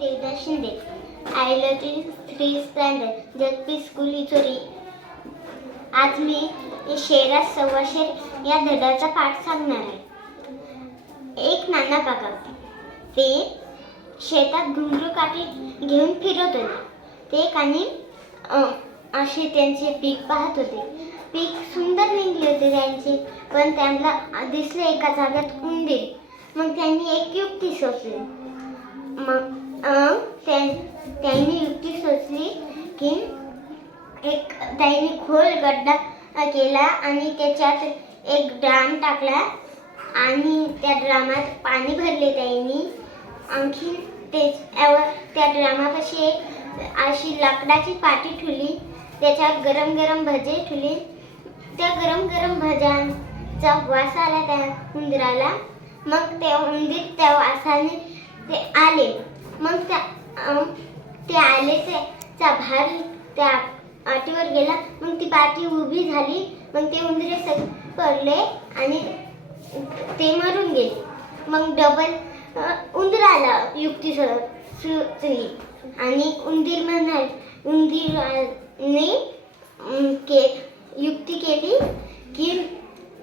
देवदास शिंदे आय three standard जगपी school इचोरी आज मी शेरा सव्वाशेर या धड्याचा पाठ सांगणार आहे। एक नाना काका ते शेतात घुंगरू काठी घेऊन फिरत होते। ते कानी असे त्यांचे पीक पाहत होते। पीक सुंदर निघले होते त्यांचे पण त्यांना दिसले एका जागेत उंदीर. मग त्यांनी एक युक्ती सोचली मग त्यांनी युक्ती सोचली की एक त्यांनी खोल गड्डा केला आणि त्याच्यात एक ड्राम टाकला आणि त्या ड्रामात पाणी भरले त्यांनी. आणखी ते त्या ड्रामापाशी एक अशी लाकडाची पाटी ठेवली त्याच्यात गरम गरम भजे ठेवली त्या गरम गरम भज्यांचा वास आला त्या उंदराला. मग त्या उंदीर त्या वासाने ते आले. मग त्या ते आले ते चा भार त्या पाठीवर गेला. मग ती पाठी उभी झाली. मग ते उंदरे सग पडले आणि ते मरून गेले. मग डबल उंदराला युक्ती सु- सुचली आणि उंदीर म्हणाल उंदीरने के युक्ती केली की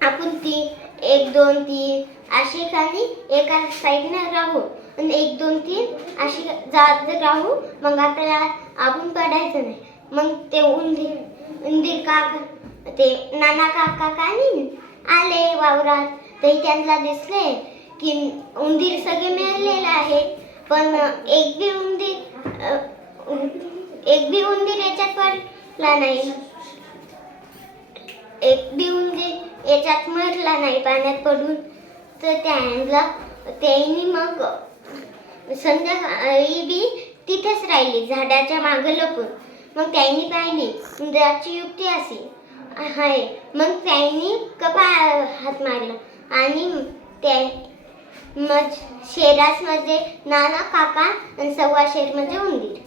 आपण ती एक दोन तीन अशी खाली एका साईडने राहू. आणि एक दोन तीन अशी जात राहू मग आपल्याला आपण पडायचं नाही. मग ते उंदीर उंदीर काका ते नाना काका कानी आले वावरात. तरी त्यांना दिसले की उंदीर सगळे मिळालेले आहे पण एक बी उंदीर एक बी उंदीर याच्यात पडला नाही. एक बी उंदीर याच्यात मरला नाही पाण्यात पडून तर त्यांना त्यांनी मग संध्याकाळी बी तिथेच राहिली झाडाच्या मागं लपून. मग त्यांनी पाहिली इंद्राची युक्ती अशी. आहे मग त्यांनी कपाळ हात मारला. आणि त्या मज शेरास म्हणजे नाना काका आणि सव्वा शेर म्हणजे उंदीर.